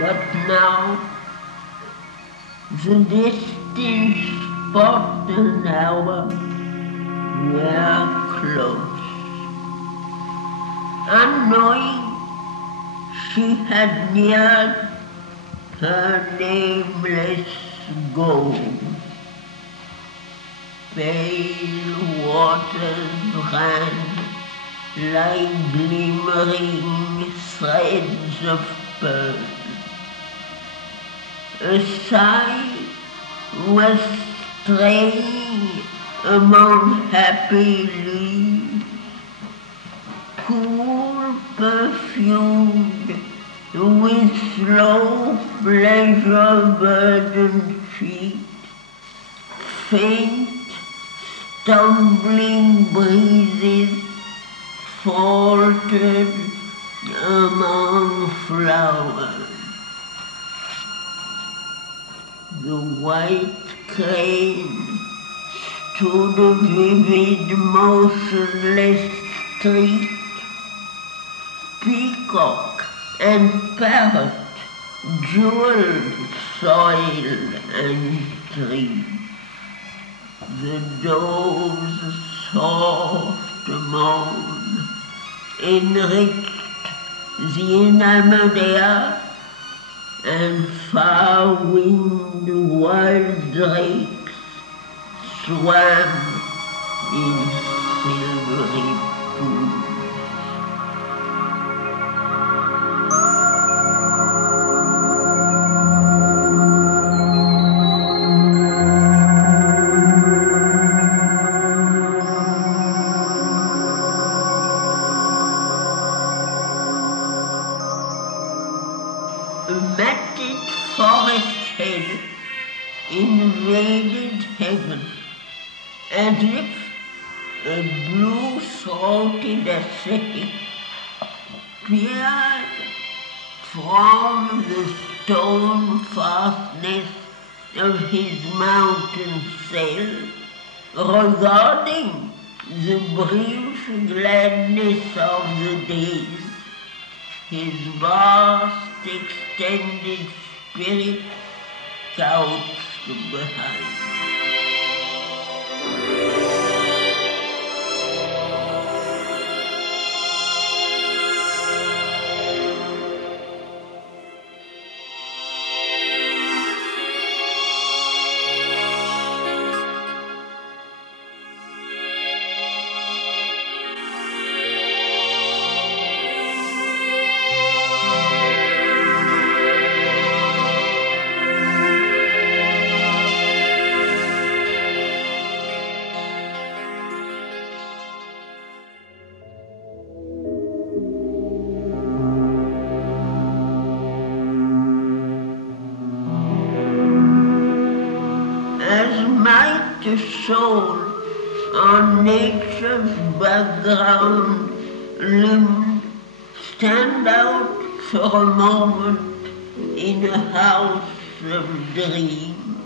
But now the distant spot and hour were close. Unknowing, she had neared her nameless goal. Pale waters ran like glimmering threads of pearl. A sigh was straying among happy leaves, cool, perfumed, with slow pleasure-burdened feet, faint, stumbling breezes faltered among flowers. The white crane stood a vivid, motionless street. Peacock and parrot jeweled soil and tree. The dove's soft moan enriched the enamored air, and far-winged wild drakes swam in silvery pools. A matted forest head invaded heaven, as if a blue-throated ascetic peered from the stone fastness of his mountain cell, regarding the brief gladness of the days. His vast extended spirit couched behind. The soul on nature's background limned stand out for a moment in a house of dream,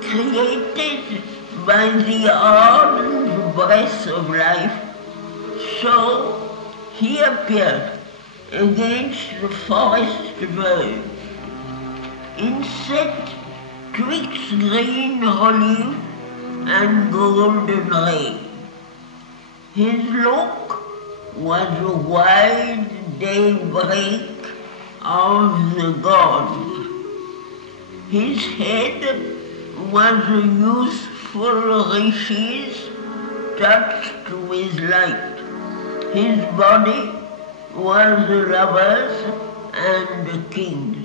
created by the ardent breath of life. So he appeared against the forest verge, in set twixt green relief and golden ray. His look was a wide daybreak of the gods. His head was a youthful rishi's touched with light. His body was a lover's and a king's.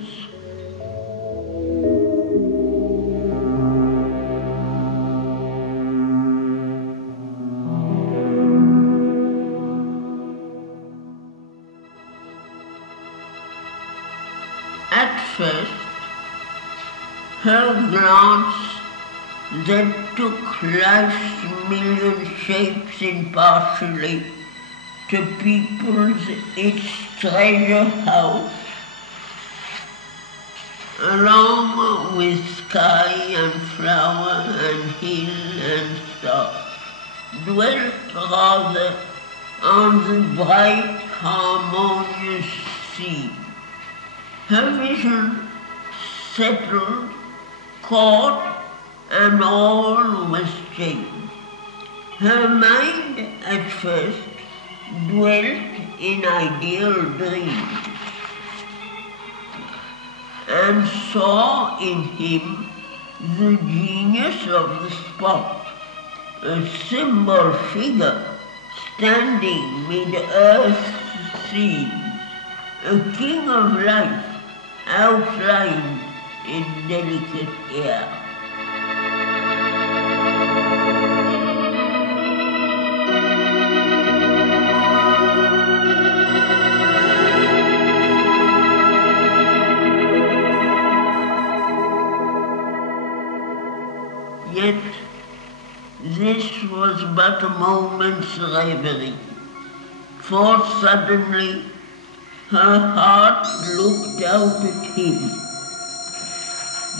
At first, her glance that took life's million shapes impartially to people's its treasure house, along with sky and flower and hill and star, dwelt rather on the bright, harmonious sea. Her vision settled, caught, and all was changed. Her mind at first dwelt in ideal dreams and saw in him the genius of the spot, a symbol figure standing mid-earth's scene, a king of life outlined in delicate air. Yet this was but a moment's reverie, for suddenly her heart looked out at him.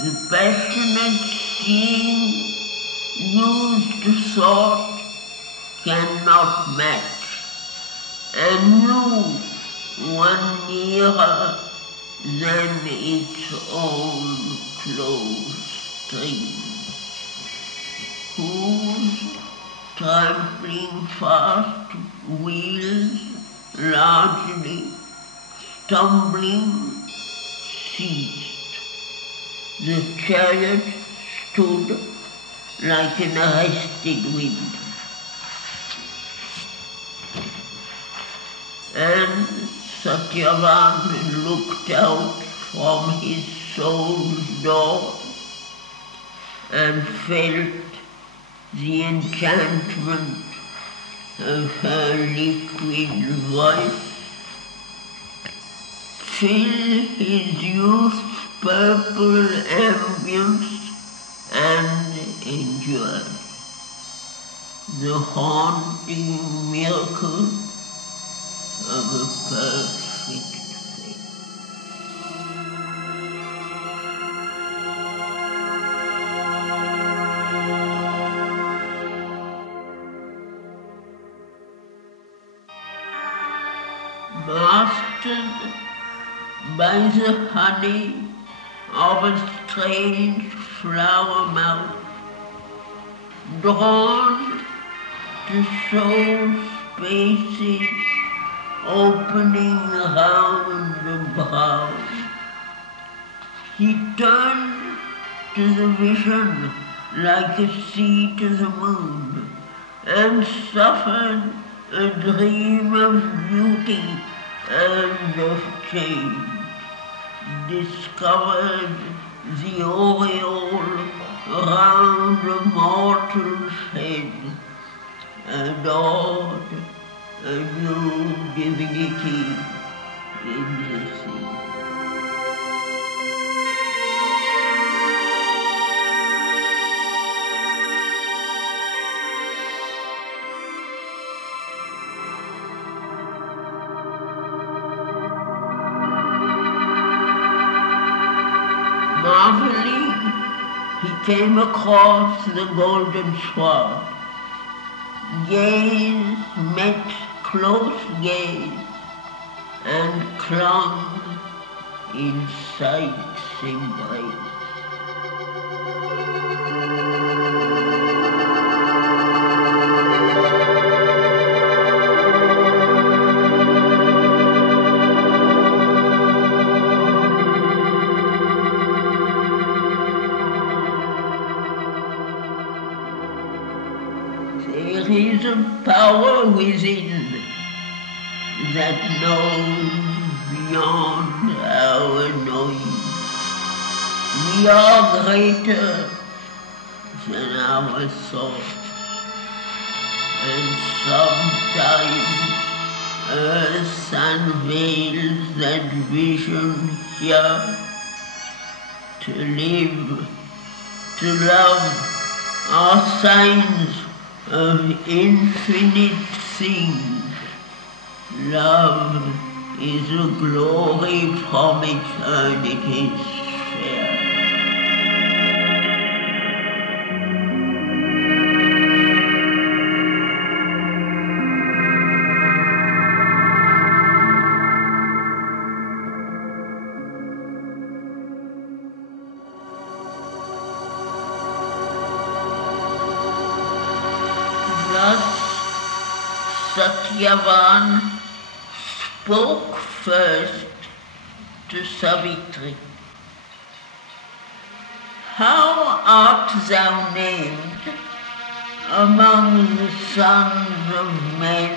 The passionate seeing used to thought cannot match, and knew one nearer than its own close stream, whose trampling fast wheels largely stumbling ceased. The chariot stood like an arrested wind, and Satyavan looked out from his soul's door and felt the enchantment of her liquid voice fill his youth's purple ambience and endure the haunting miracle of a perfect fate. Mastered by the honey of a strange flower mouth, drawn to soul spaces opening round the brow, he turned to the vision like a sea to the moon, and suffered a dream of beauty and of change, discovered the aureole round a mortal's head, adored a new divinity in the sea. Marveling, he came across the golden sword. Gaze met close gaze and clung in sight's embrace. There is a power within that knows beyond our knowing. We are greater than our thoughts, and sometimes earth unveils that vision here. To live, to love are signs of infinite things. Love is a glory from eternity's sphere. Thus, Satyavan spoke first to Savitri. How art thou named among the sons of men?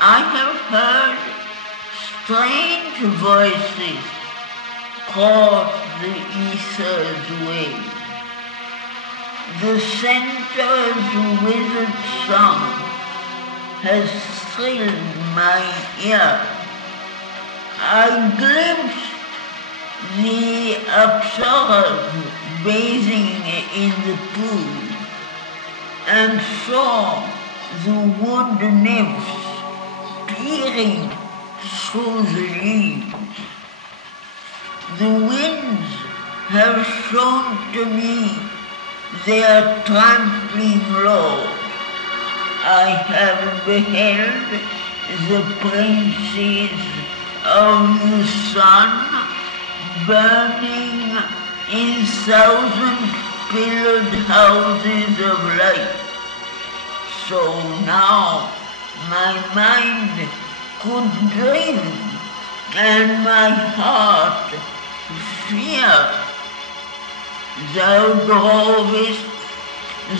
I have heard strange voices cross the ether's way. The centaur's wizard song has thrilled my ear. I glimpsed the apsaras bathing in the pool and saw the wood nymphs peering through the leaves. The winds have shown to me their trampling lord. I have beheld the princes of the sun burning in thousand-pillared houses of light. So now my mind could dream and my heart fear. Thou drovest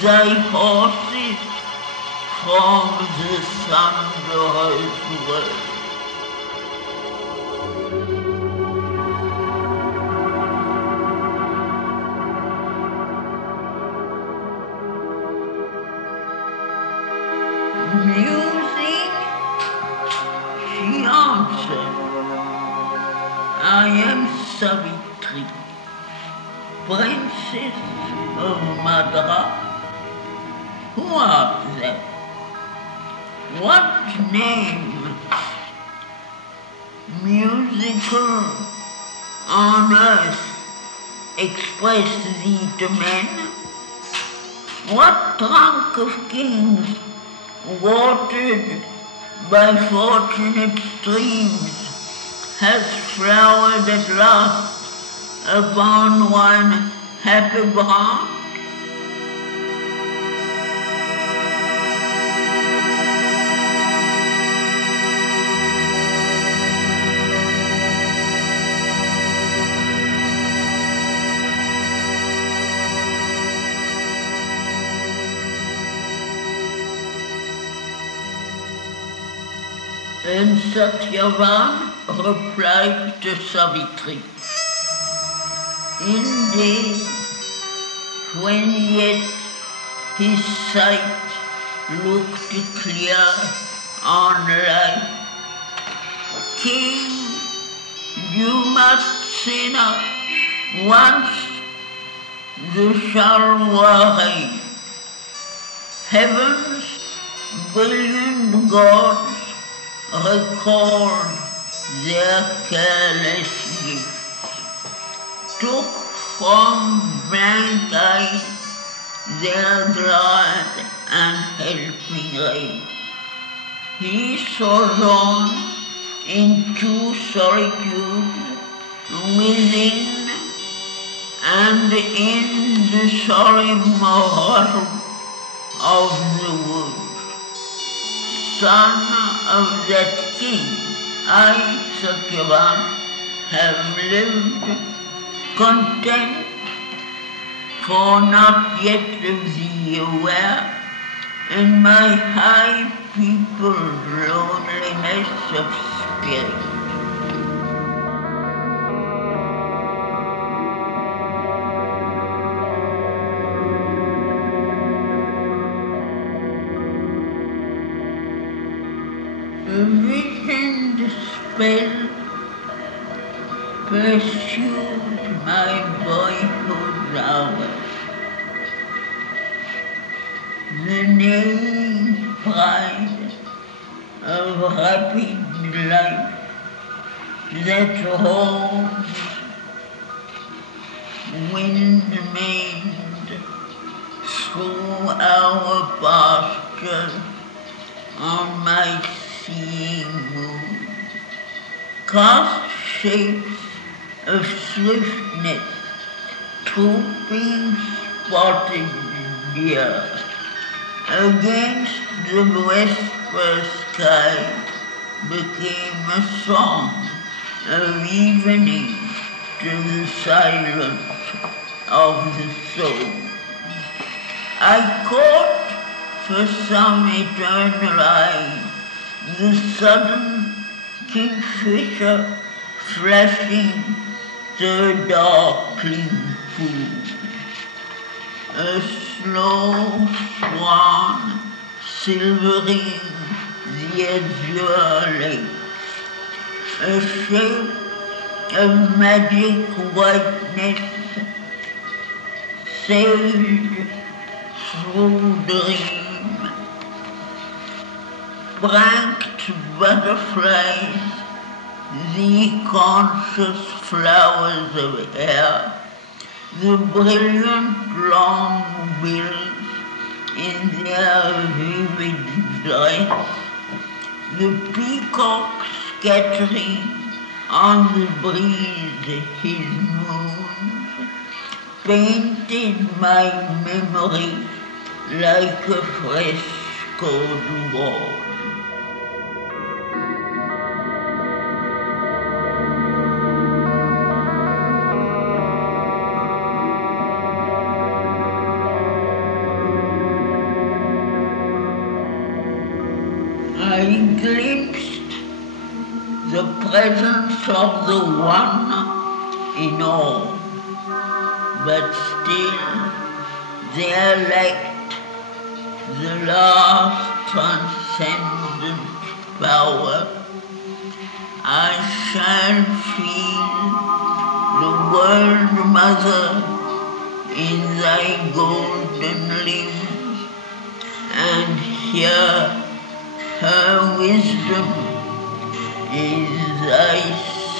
thy horses from the thunderous world. Musing, she answered, I am Savitri, Princess of Madra. Who art thou? What name, musical on earth, express thee to men? What trunk of kings, watered by fortunate streams, has flowered at last upon one happy branch? And Satyavan replied to Savitri, indeed, when yet his sight looked clear on life, King, you must see now once the Shalwa reign. Heaven's brilliant gods recalled their careless gifts, took from blank eyes their glad and helping ray. He sojourned in two solitudes, within and in the solemn realm of the wood. Son of that king, I, Satyavan, have lived content, for not yet of thee aware, in my high peopled loneliness of spirit. spell pursued my boyhood's hours. The neighing pride of rapid life that roams wind-maned through our pastures on my seeing moon, cast shapes of swiftness, trooping spotted deer. Against the westward sky became a song of evening to the silence of the soul. I caught for some eternal eye the sudden kingfisher flashing the darkling pool. A slow swan silvering the azure lake, a shape of magic whiteness sailed through dream. Pranked butterflies, the conscious flowers of air, the brilliant long bills in their vivid dress, the peacock scattering on the breeze his moons, painted my memory like a frescoed wall. I glimpsed the presence of the One in all, but still there lacked the last transcendent power. I shall feel the world mother in thy golden limbs and hear her wisdom is thy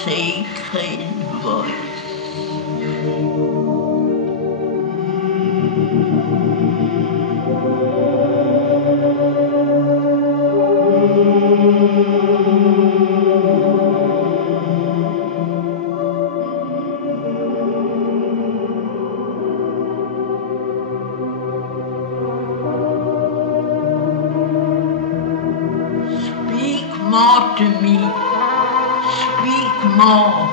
sacred voice. More to me, speak more,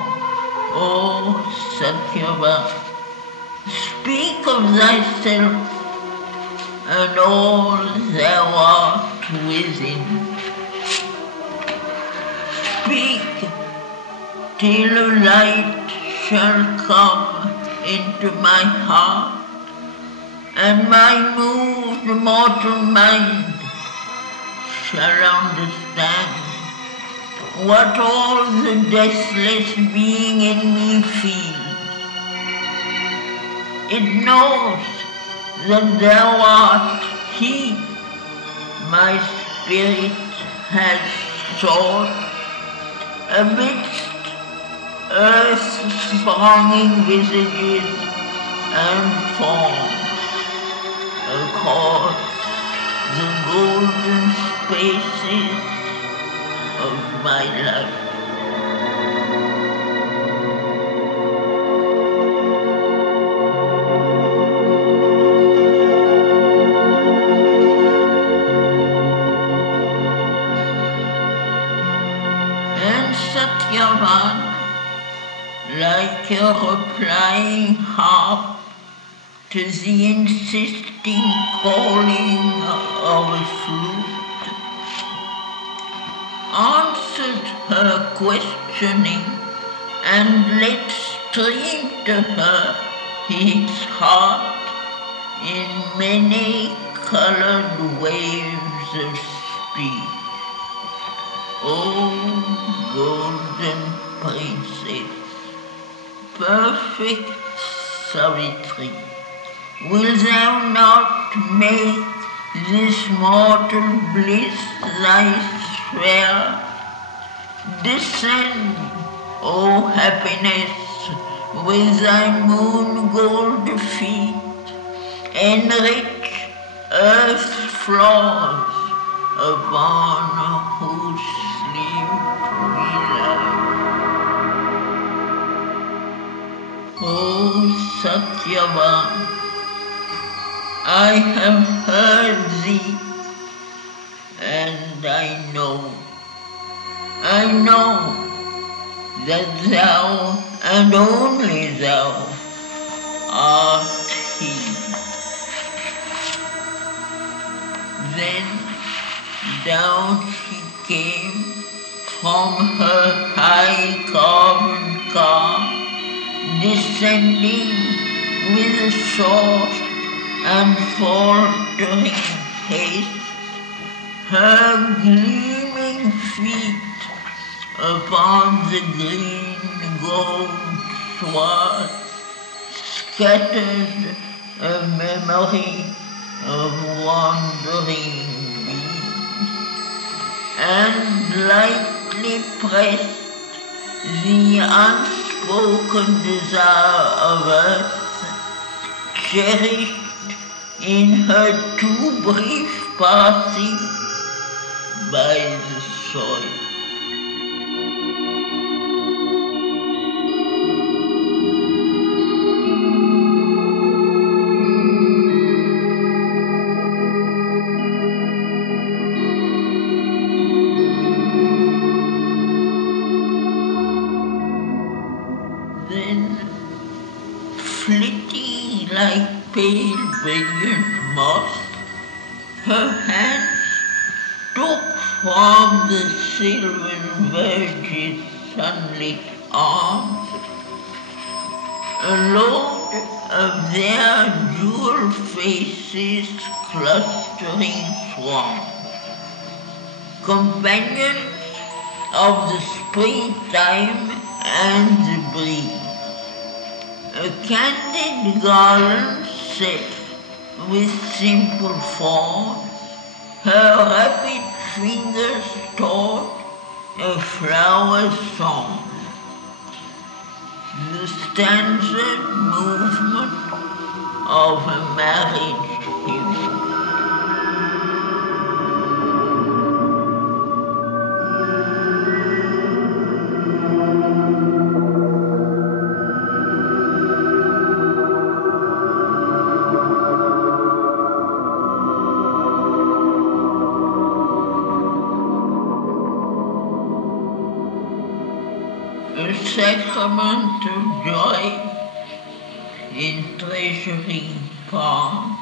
O Satyava. Speak of thyself and all thou art within. Speak till a light shall come into my heart, and my moved mortal mind shall understand what all the deathless being in me feels. It knows that thou art he my spirit has sought amidst earth's thronging visages and forms, across the golden spaces of my life. And Satyavan, like a replying harp to the insisting calling of a flute, answered her questioning and let stream to her his heart in many colored waves of speech. Oh, golden princess, perfect Savitri, wilt thou not make this mortal bliss thy sphere? Descend, O happiness, with thy moon gold feet, enrich earth's floors upon whose sleep we lie. O Satyavan, I have heard thee, and I know that thou and only thou art he. Then down she came from her high carven car, descending with a soft and faltering haste, her gleaming feet upon the green gold sward scattered a memory of wandering beings, and lightly pressed the unspoken desire of earth, cherished in her too brief passing by the soil. Then, flitting like pale brilliant moth, her hands took from the sylvan verge's sunlit arms a load of their jewel faces clustering swans, companions of the springtime and the breeze. A candid garland set with simple forms, her rapid fingers taught a flower song, the standard movement of a marriage hymn. A sacrament of joy in treasuring palms,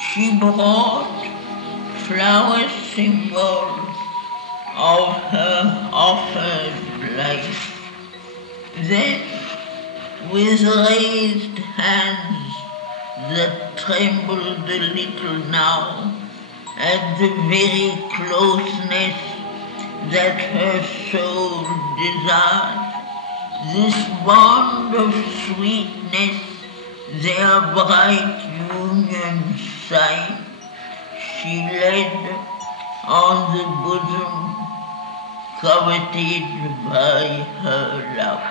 she brought flower symbols of her offered life. Then, with raised hands that trembled a little now at the very closeness that her soul desired, this bond of sweetness, their bright union sign, she led on the bosom coveted by her love.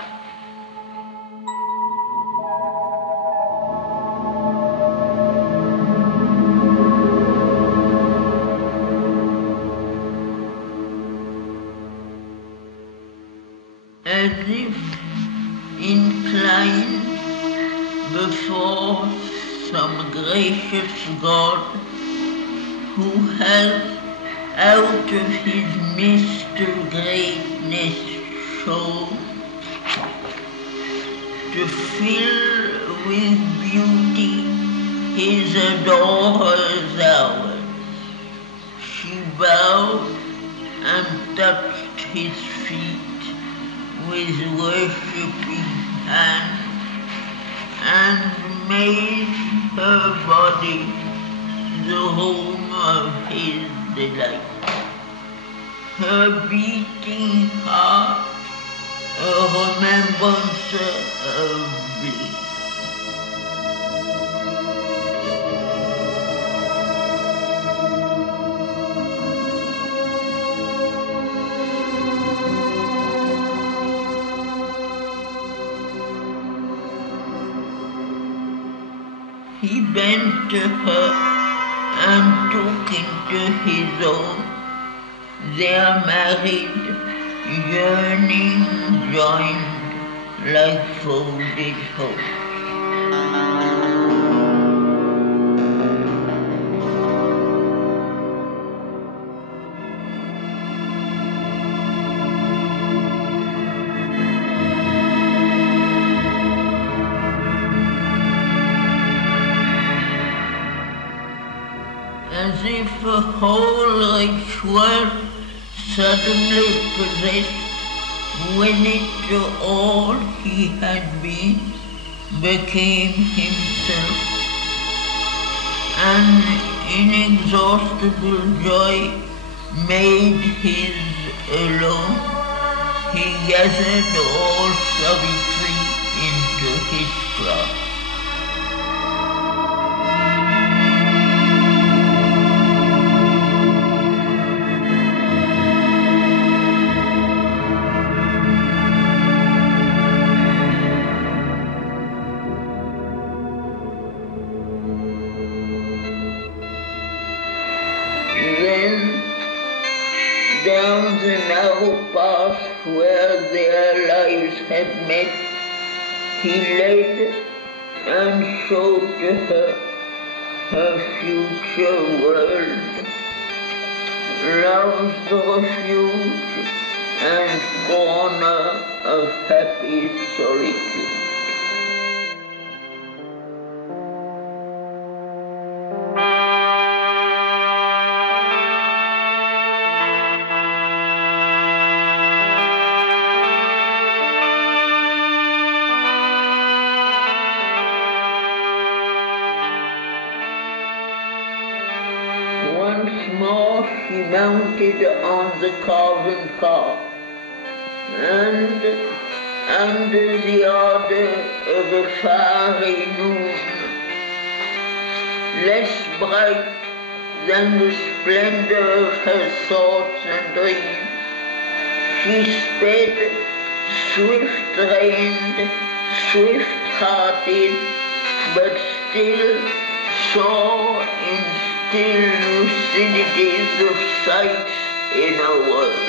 As if inclined before some gracious God who has out of his mist of greatness shown to fill with beauty his adorer's hours, she bowed and touched his feet with worshipping hand, and made her body the home of his delight. her beating heart, a remembrance of bliss. He bent to her and took into his own their married, yearning joined like folded hopes. As if a whole ritual suddenly possessed with it to all he had been, became himself. An inexhaustible joy made his alone. He gathered all Savitri into his clasp. Then, down the narrow path where their lives had met, he led and showed to her her future world, love's refuge and corner of happy solitude. Once more she mounted on the carven car, and under the ardour of a fiery noon, less bright than the splendour of her thoughts and dreams, she sped, swift-reined, swift-hearted, but still saw in still lucidities of sights in a world.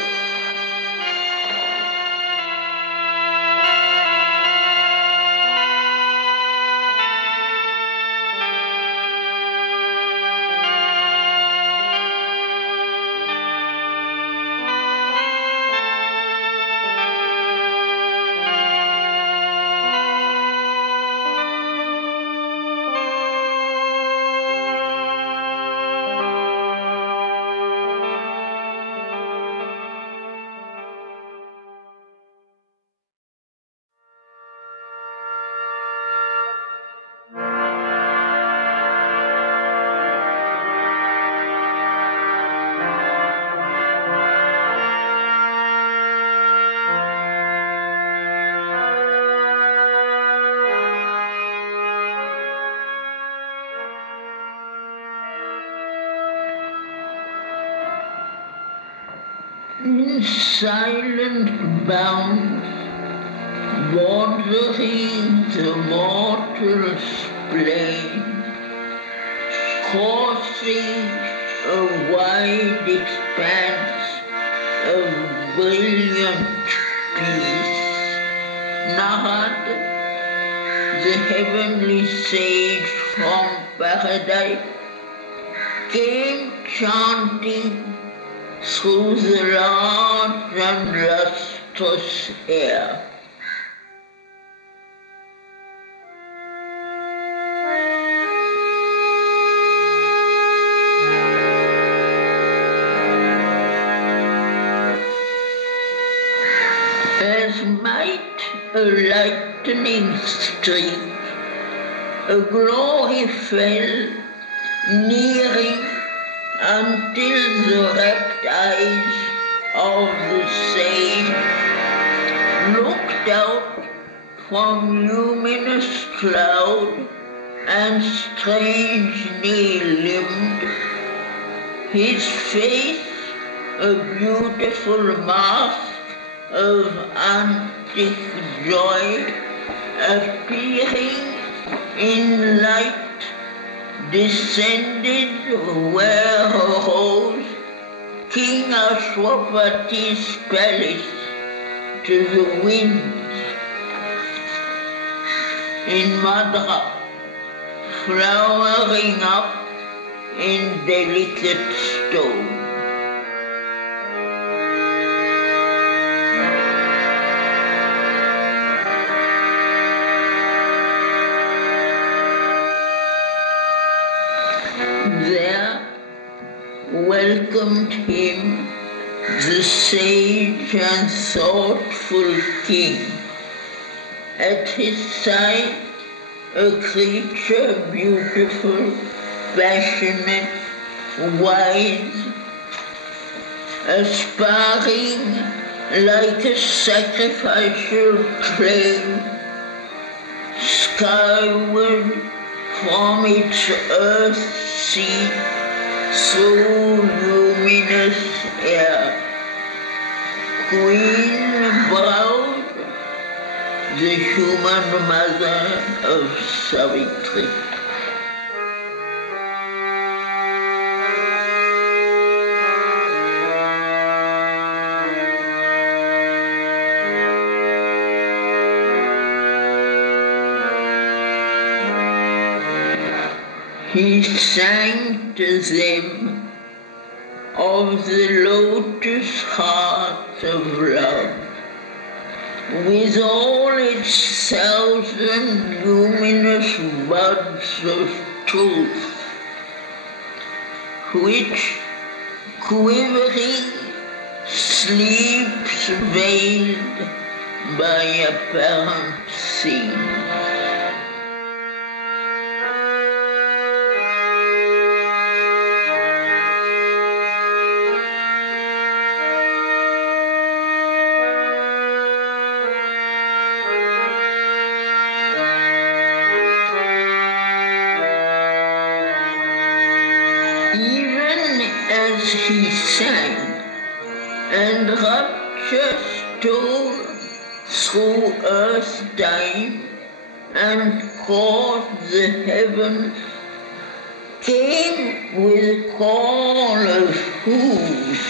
In silent bounds, bordering the mortal plain, crossing a wide expanse of brilliant peace, Narad, the heavenly sage from paradise, came chanting through the large and lustrous air. As might a lightning streak, a glory fell, nearing until the rapt eyes of the sage looked out from luminous cloud and strangely limbed, his face a beautiful mask of antic joy, appearing in light, descended where rose King Ashwapati's palace to the winds. In Madra, flowering up in delicate stone. There welcomed him the sage and thoughtful king. At his side, a creature beautiful, passionate, wise, aspiring like a sacrificial flame, skyward from its earth seat through luminous air. Queen-browed, the human mother of Savitri. He sang to them of the lotus heart of love, with all its 1,000 luminous buds of truth, which, quivering, sleeps veiled by apparent scenes. As he sang, and rapture stole through earth's time and caught the heavens, came with call of hooves,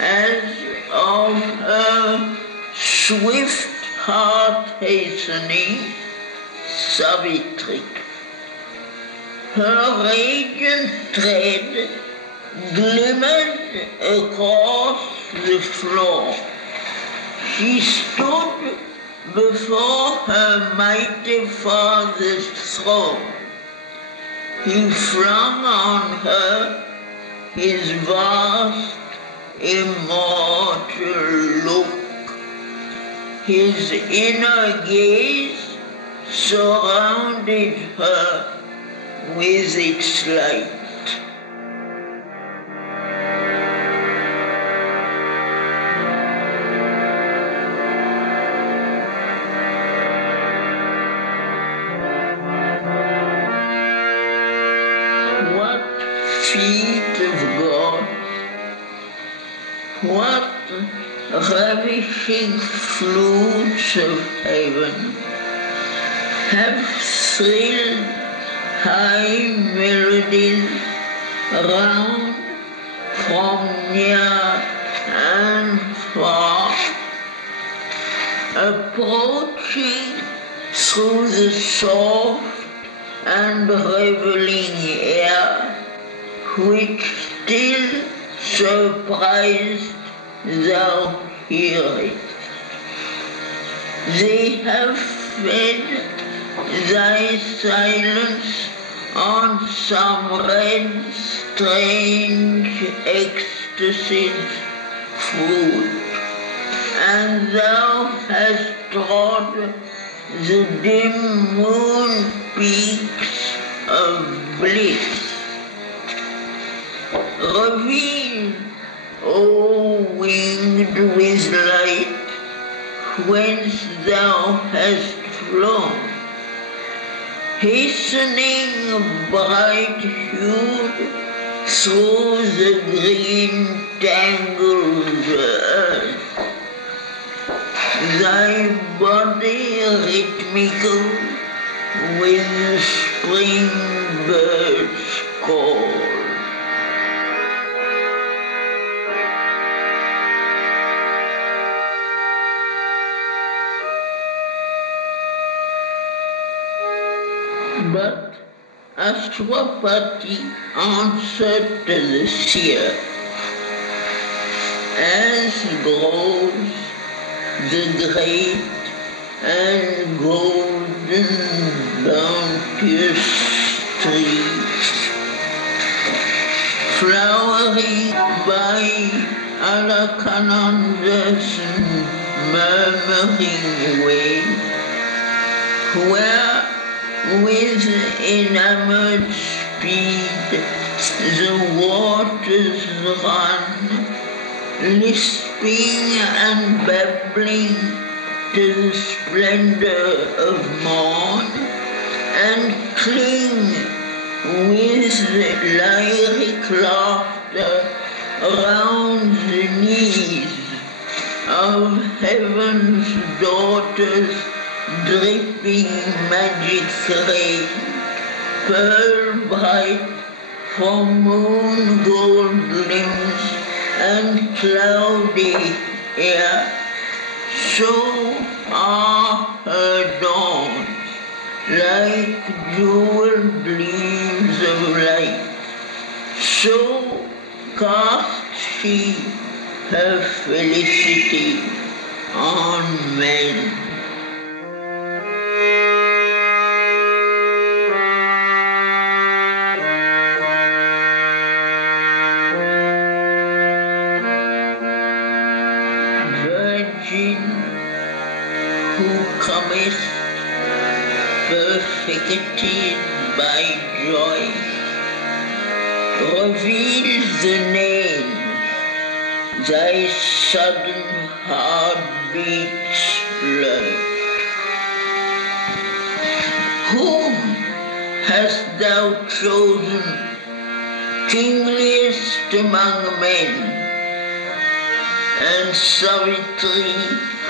as of her swift heart hastening, Savitri. Her radiant tread glimmered across the floor. She stood before her mighty father's throne. He flung on her his vast, immortal look. His inner gaze surrounded her with its light. What feet of God, what ravishing flutes of heaven have thrilled high melodies round from near and far, approaching through the soft and reveling air, which still surprised thou hearest. They have fed thy silence on some red, strange ecstasy's fruit, and thou hast trod the dim moon peaks of bliss. Reveal, O O winged with light, whence thou hast flown, hastening bright-hued through the green tangled earth, thy body rhythmical with the spring bird's call. But Ashwapati answered to the seer, as grows the great and golden bounteous tree, flowering by Alakananda's murmuring way, where with enamored speed the waters run, lisping and babbling to the splendor of morn, and cling with lyric laughter around the knees of heaven's daughters, dripping magic rain, pearl bright from moon gold limbs and cloudy air. So are her dawns, like jeweled gleams of light. So casts she her felicity on men. Perfected by joy, reveal the name thy sudden heartbeats learn. Whom hast thou chosen kingliest among men? And Savitri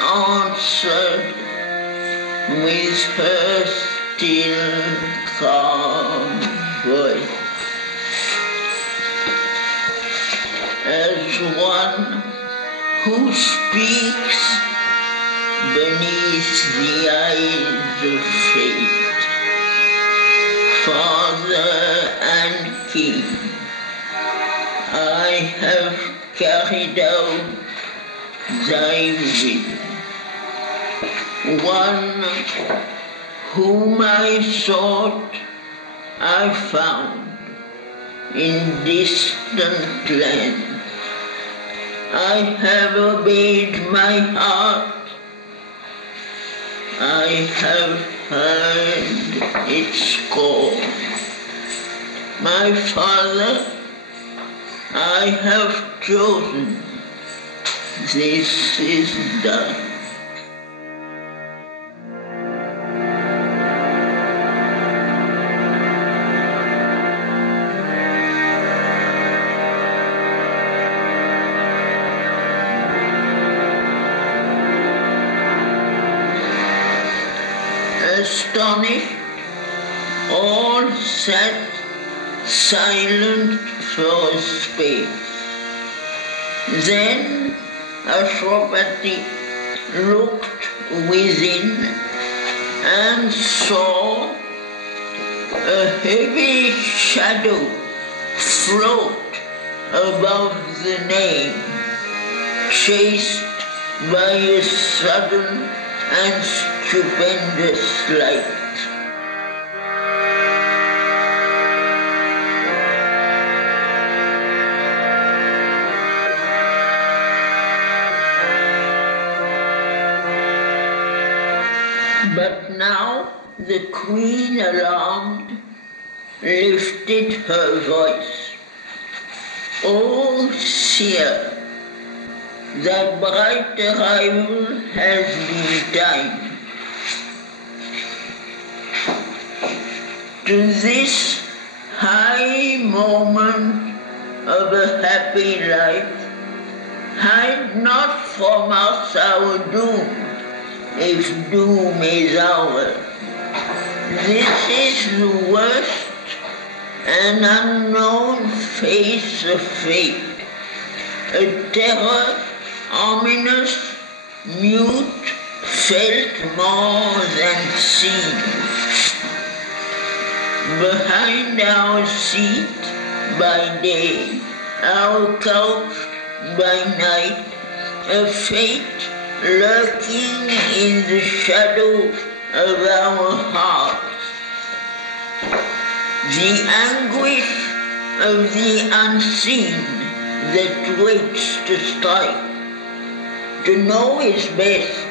answered with her still calm voice, as one who speaks beneath the eyes of fate. Father and King, I have carried out thy vision. One whom I sought, I found in distant lands. I have obeyed my heart. I have heard its call. My Father, I have chosen. This is done. Astonished, all sat silent for a space. Then Ashwapati looked within and saw a heavy shadow float above the name, chased by a sudden and stupendous light. But now the queen, alarmed, lifted her voice. O seer, the bright arrival has been timed. To this high moment of a happy life, hide not from us our doom, if doom is ours. This is the worst and unknown face of fate, a terror ominous, mute, felt more than seen. Behind our seat by day, our couch by night, a fate lurking in the shadow of our hearts. The anguish of the unseen that waits to strike. To know is best,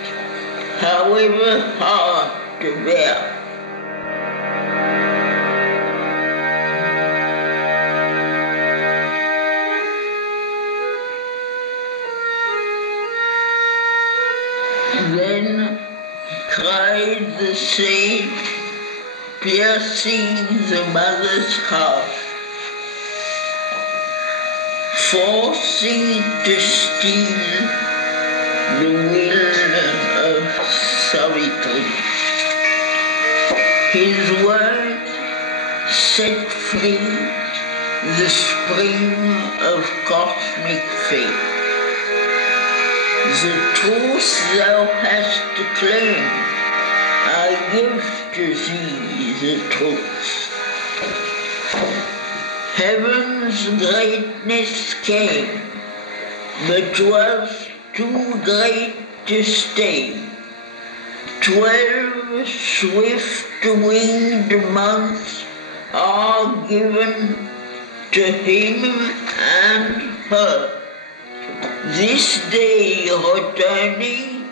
however hard to bear. Then cried the sage, piercing the mother's heart, forcing to steal the will of Savitri. His words set free the spring of cosmic fate. The truth thou hast to claim, I give to thee the truth. Heaven's greatness came, but was too great to stay. 12 swift-winged months are given to him and her. This day returning,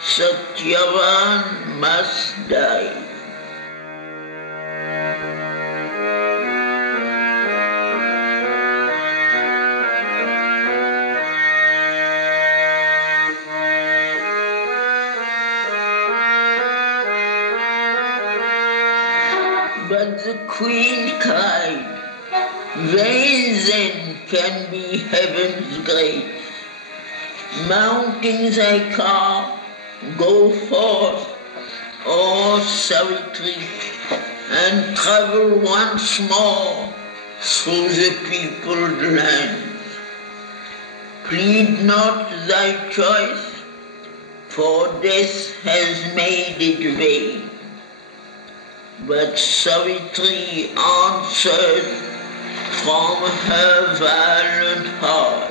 Satyavan must die. But the queen cried, vain then can be heaven's grace. Mounting thy car, go forth, O Savitri, and travel once more through the peopled lands. Plead not thy choice, for death has made it vain. But Savitri answered from her violent heart,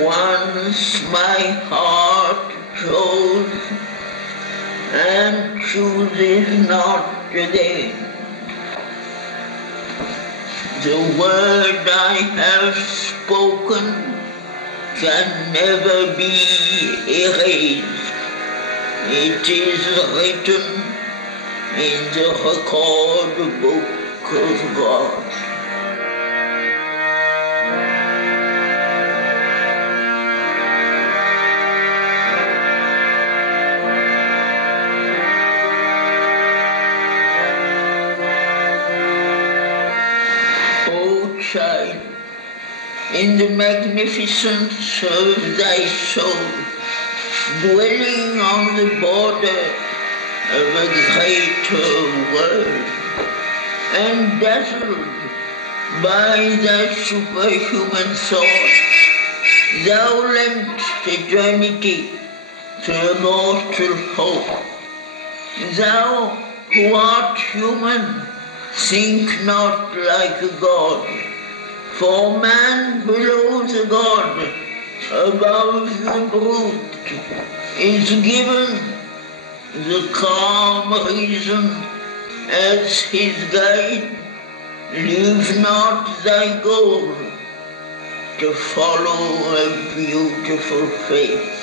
once my heart chose, and chooses not again. The word I have spoken can never be erased. It is written in the record book of God. O child, in the magnificence of thy soul, dwelling on the border of a greater world, and dazzled by thy superhuman thought, thou lentst eternity to a mortal hope. Thou who art human, think not like a god, for man below the god, above the brute, is given the calm reason as his guide. Leave not thy goal to follow a beautiful face.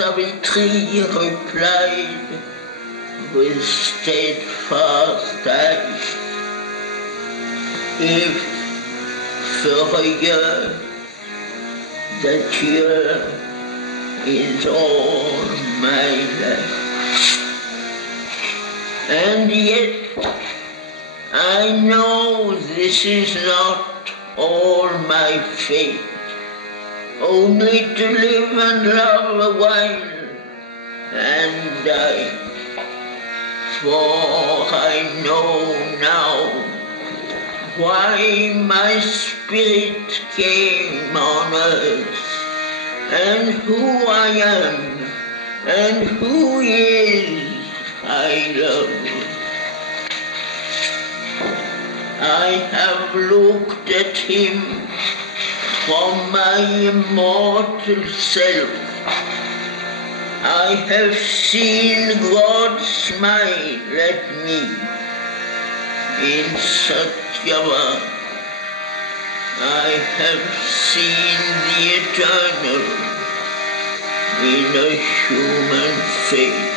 Savitri replied with steadfast eyes, if for a year that year is all my life. And yet I know this is not all my fate, only to live and love a while and die. For I know now why my spirit came on earth, and who I am, and who is I love. I have looked at him from my immortal self. I have seen God smile at me in Satyavad. I have seen the eternal in a human face.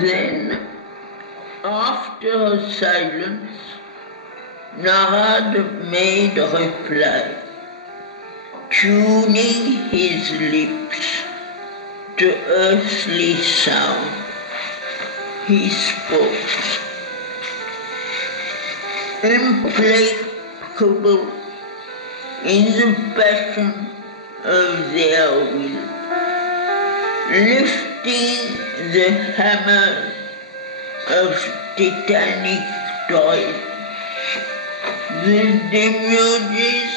Then, after a silence, Narad made a reply, tuning his lips to earthly sound. He spoke, implacable in the passion of their will, lifting the hammer of titanic toil, the demiurges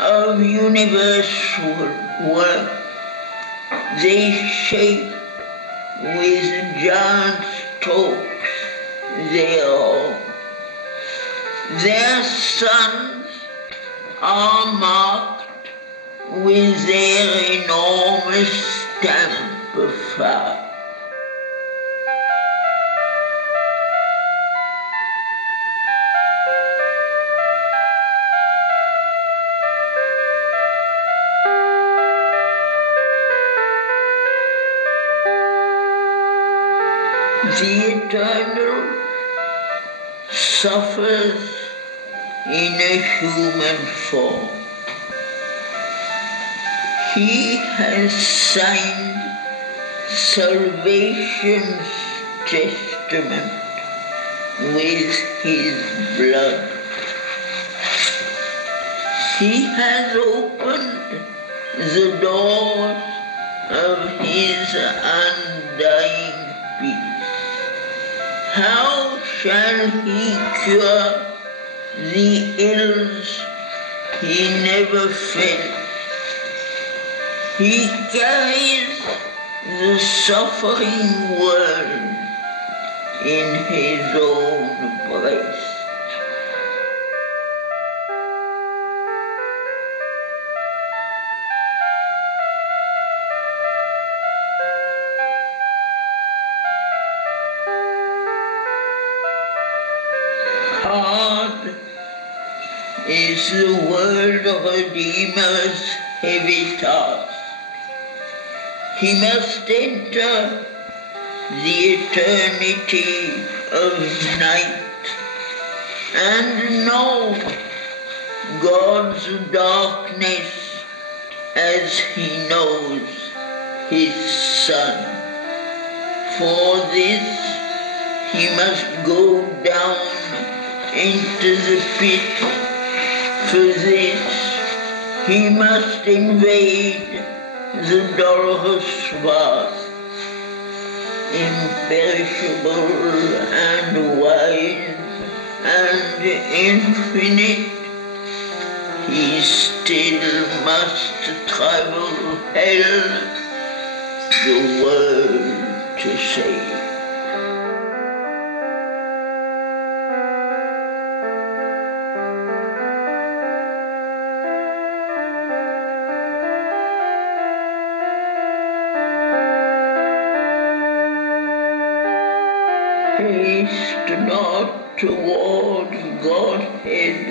of universal work, they shape with giant strokes their own. Their sons are marked with their enormous stamp of fire. The eternal suffers in a human form. He has signed salvation's testament with his blood. He has opened the doors of his undying peace. How shall he cure the ills he never felt? He carries the suffering world in his own breast. Hard is the world Redeemer's heavy task. He must enter the eternity of night and know God's darkness as he knows his Son. For this he must go down into the pit. For this he must invade the dolorous vast, imperishable and wise and infinite, he still must travel hell the world to save. Haste not toward Godhead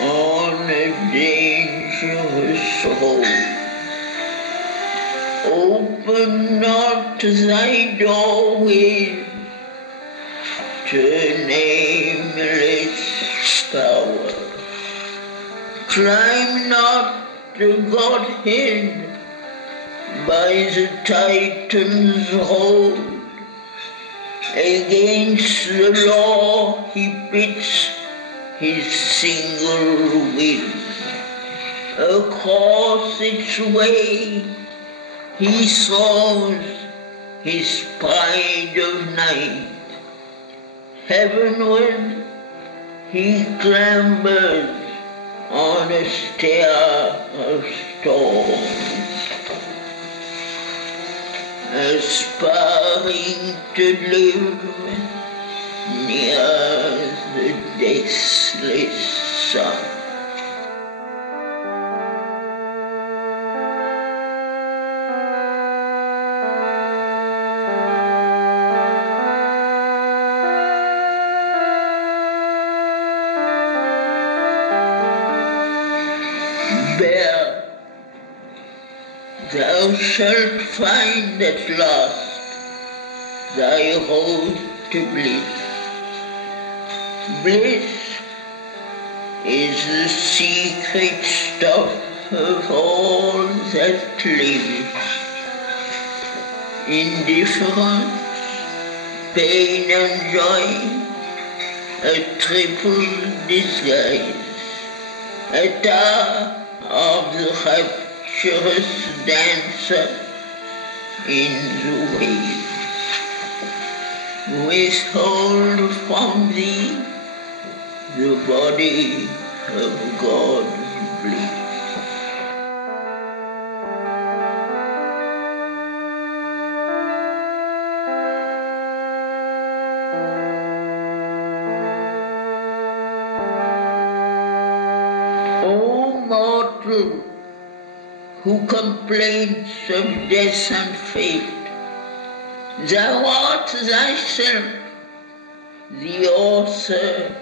on a dangerous road. Open not thy doorway to nameless power. Climb not the Godhead by the Titan's road. Against the law he pits his single will. Across its way he throws his pride of night. Heavenward he clambers on a stair of storm, aspiring to live near the deathless sun. Bear, thou shalt find at last thy road to bliss. Bliss is the secret stuff of all that lives. Indifference, pain and joy, a triple disguise, attire of the rapturous dancer in the wave. Withhold from thee the body of God's bliss. O mortal, who complains of death and fate, thou art thyself the author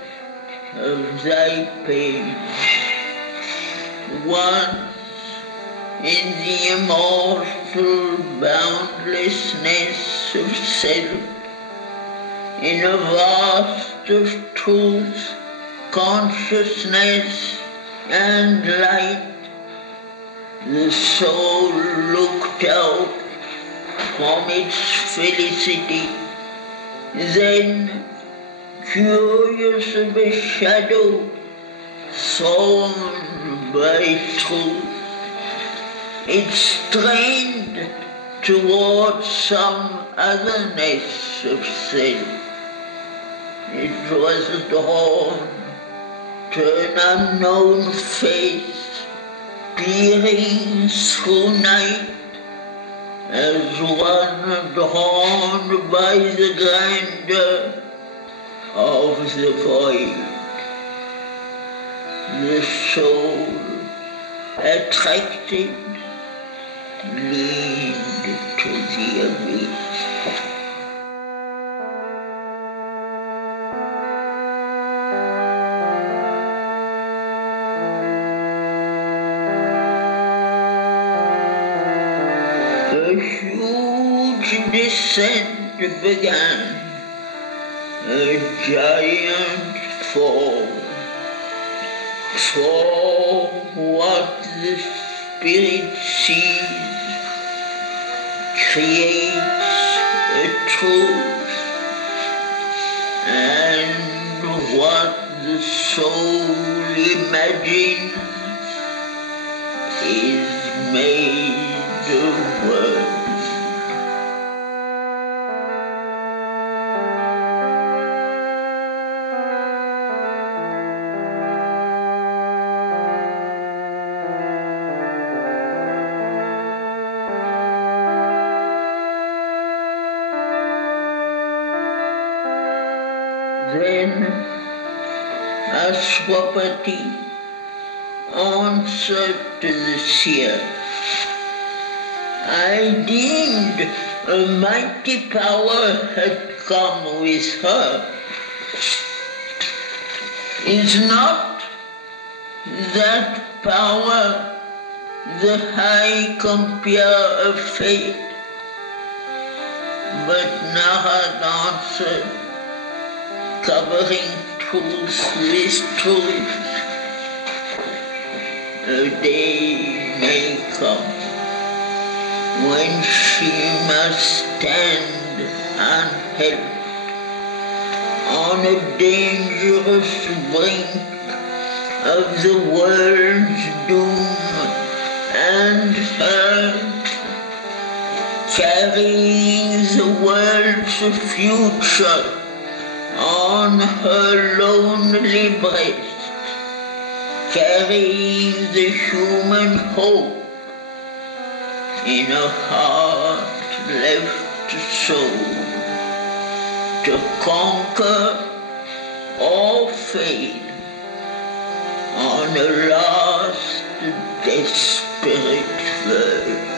of thy pain. Once in the immortal boundlessness of self, in a vast of truth, consciousness and light, the soul looked out from its felicity. Then, curious of a shadow thrown by truth, it strained towards some otherness of self. It was drawn to an unknown face, peering through night, as one drawn by the grandeur of the void. The soul, attracted, leaned to the abyss. A huge descent began, a giant fall. For what the spirit sees creates a truth, and what the soul imagines is made of words. Ashwapati answered to the seer, I deemed a mighty power had come with her. Is not that power the high compeer of fate? But Narad answered, covering truth with truth, a day may come when she must stand unhelped on a dangerous brink of the world's doom, and her carrying the world's future on her lonely breast, carrying the human hope in a heart left so to conquer or fade on a last desperate verge.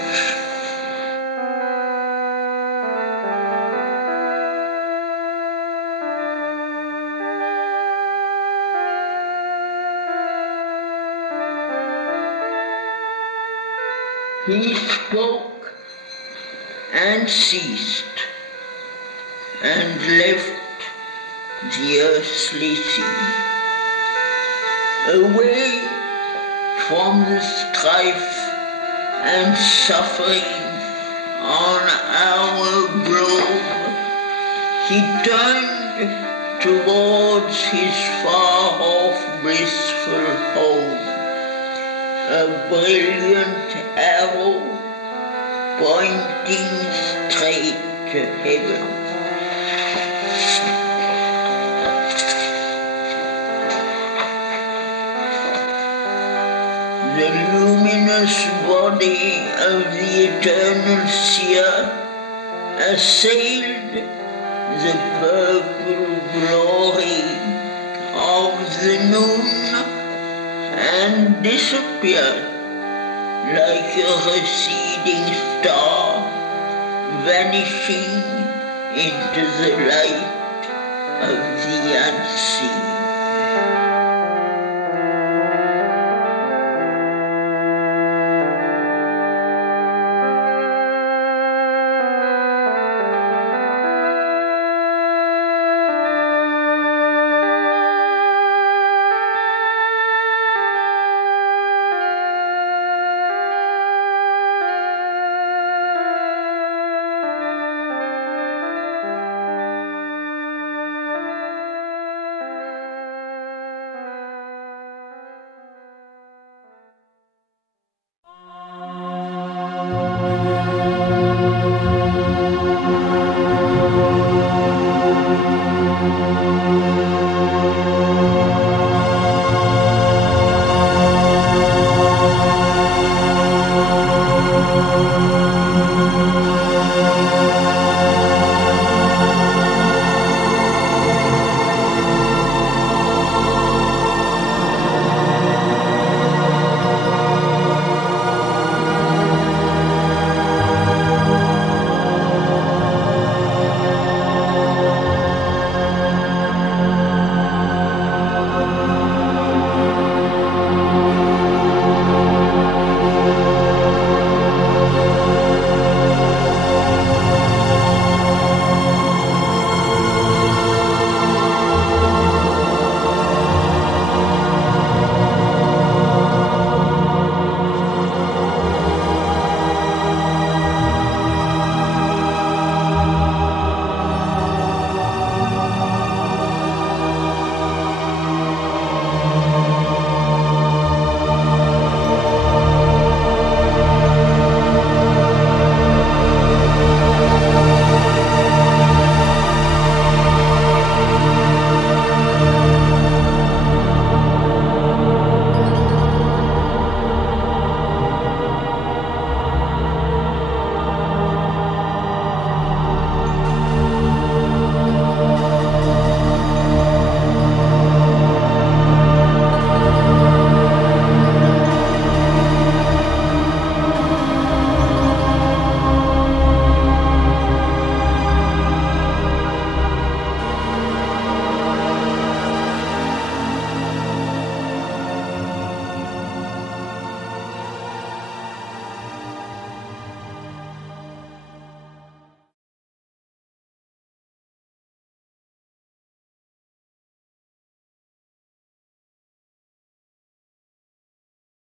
He spoke and ceased and left the earthly scene. Away from the strife and suffering on our globe, he turned towards his far-off blissful home, a brilliant arrow pointing straight to heaven. The luminous body of the eternal seer assailed the purple glory of the noon and disappeared like a receding star, vanishing into the light of the unseen.